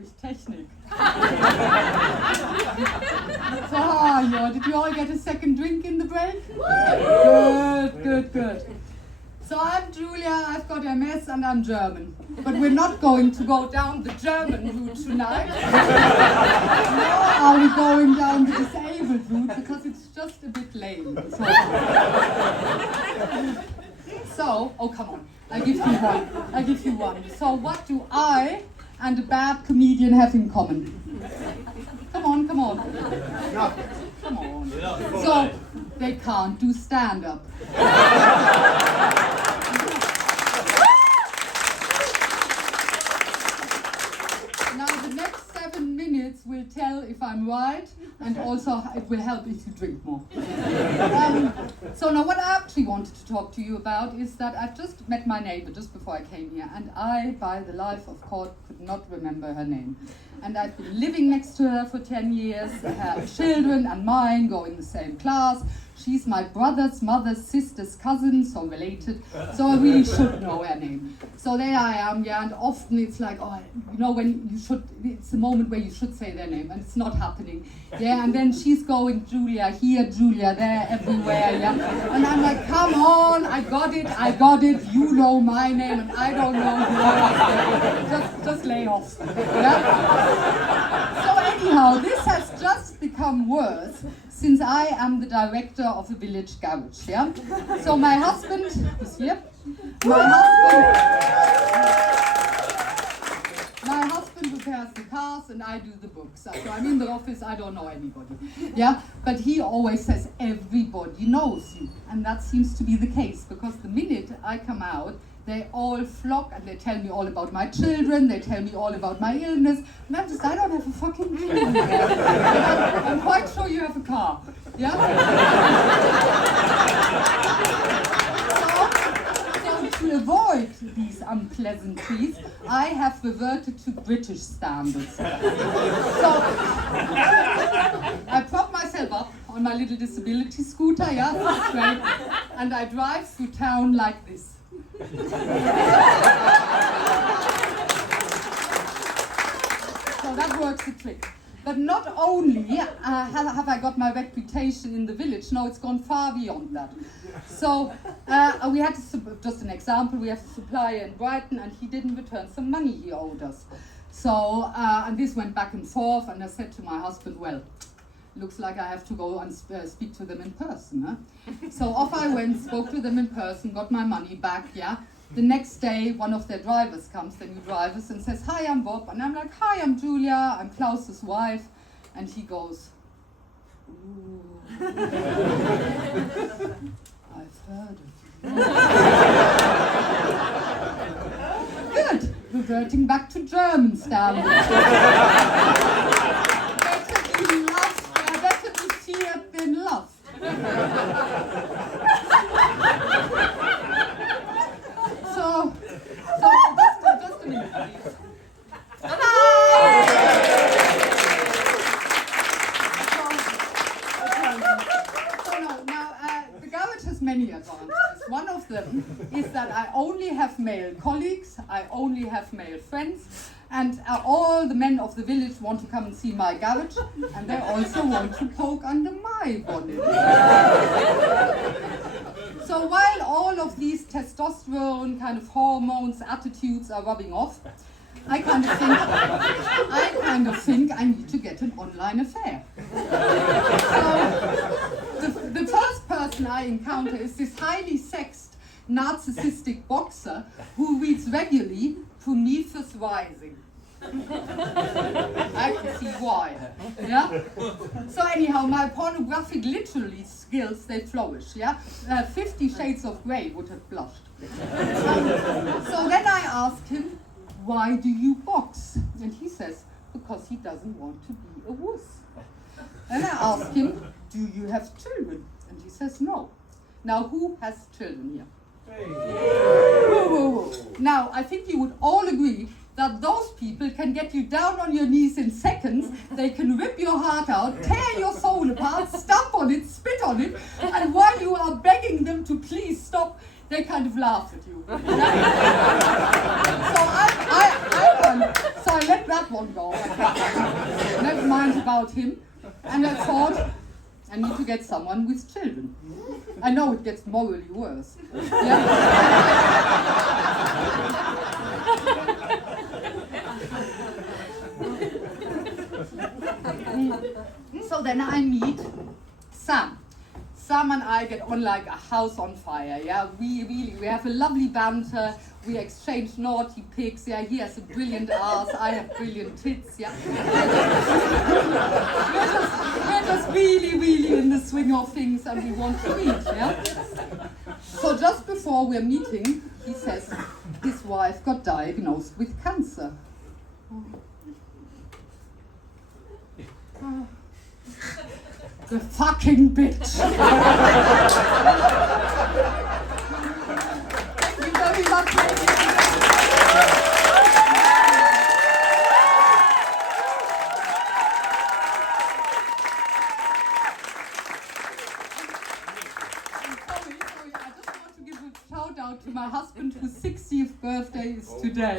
durch Technik. So, did you all get a second drink in the break? Good. So I'm Julia, I've got MS and I'm German. But we're not going to go down the German route tonight. Nor are we going down the disabled route because it's just a bit lame. So, oh come on, I give you one. So what do I and a bad comedian have in common? Come on. Come on. So, they can't do stand-up. Now the next 7 minutes will tell if I'm right, and also it will help if you drink more. So now what I actually wanted to talk to you about is that I've just met my neighbor just before I came here, and I, by the life of God, could not remember her name. And I've been living next to her for 10 years, her children and mine go in the same class. She's my brother's mother's sister's cousin, so related. So I really should know her name. So there I am, yeah, and often it's like, when you should, it's the moment where you should say their name, and it's not happening. Yeah, and then she's going, Julia here, Julia there, everywhere, yeah. And I'm like, come on, I got it, you know my name, and I don't know yours. Just lay off, yeah. So anyhow, this has just become worse since I am the director of a village garage, yeah? So my husband is here. My husband repairs the cars and I do the books. So I'm in the office, I don't know anybody, yeah? But he always says, everybody knows you. And that seems to be the case, because the minute I come out, they all flock and they tell me all about my children, they tell me all about my illness, and I don't have a fucking clue. I'm quite sure you have a car, yeah? So to avoid these unpleasantries, I have reverted to British standards. So I prop myself up on my little disability scooter, yeah, straight, and I drive through town like this. So that works the trick. But not only have I got my reputation in the village, no, it's gone far beyond that. So we had just an example, we have a supplier in Brighton and he didn't return some money he owed us. So, and this went back and forth, and I said to my husband, well, looks like I have to go and speak to them in person. Huh? So off I went, spoke to them in person, got my money back, yeah. The next day, one of their drivers comes, the new drivers, and says, hi, I'm Bob. And I'm like, hi, I'm Julia, I'm Klaus's wife. And he goes, ooh, I've heard of you. Good, reverting back to German standards. Better be feared than loved. So just a minute, please. The garage has many advantages. One of them is that I only have male colleagues, I only have male friends, and all the men of the village want to come and see my garage, and they also want to poke under my bonnet. So while all of these testosterone kind of hormones, attitudes are rubbing off, I kind of think I need to get an online affair. So the first person I encounter is this highly sexed, narcissistic boxer who reads regularly Prometheus Rising. I can see why. Yeah. So anyhow, my pornographic literary skills, they flourish. Yeah. 50 Shades of Grey would have blushed. So then I asked him, why do you box? And he says, because he doesn't want to be a wuss. And I asked him, do you have children? And he says, no. Now, who has children here? Hey. Whoa. Now, I think you would all agree that those people can get you down on your knees in seconds, they can rip your heart out, tear your soul apart, stamp on it, spit on it, and while you are begging them to please stop, they kind of laugh at you. So I let that one go. Never mind about him. And I thought, I need to get someone with children. I know it gets morally worse. Yeah? So then I meet Sam. Sam and I get on like a house on fire, yeah? We have a lovely banter, we exchange naughty pics, yeah? He has a brilliant ass, I have brilliant tits, yeah? We're just really in the swing of things and we want to meet, yeah? So just before we're meeting, he says his wife got diagnosed with cancer. The fucking bitch. Thank you very much. I just want to give a shout out to my husband whose 60th birthday is today.